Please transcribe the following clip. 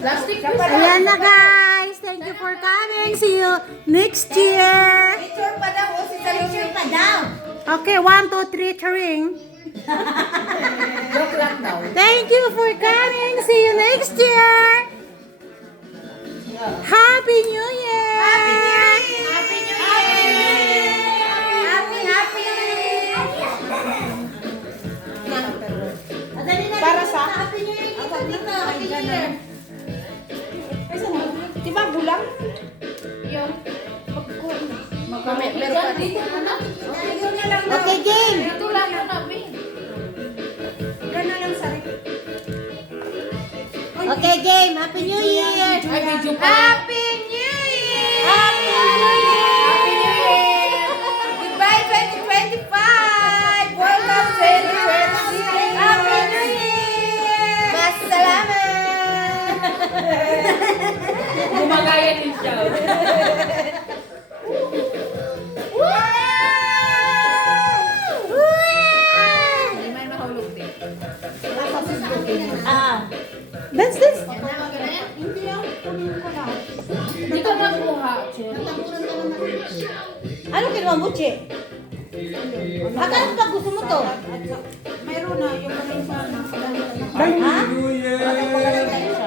Plastic Ayan na guys. Thank you for coming. See you next year. Picture pa daw. O si Picture pa daw. Okay, 1, 2, 3, charing. Joke lang daw. Thank you for coming. See you next year. Happy New Year. Happy New Year! Happy New Year! Happy! Para sa? Happy New Year dito dito. Happy New Year. Di ba bulang? Yung meron ka dito na. Okay, game. Dito lang na namin. Okay, game. Happy New Year. Ay, video pa. Happy New Year. Happy New Year. Happy New Year. Goodbye 2025. Welcome 2026. Happy New Year. Masalamat. Gumagaya din siya. Hindi may mahulog din. Dance, dance. Hindi ka nakuha. Ano kinuha mo, Che? Akala ko gusto mo to. Mayroon na yung kanina sa Ha? New Year!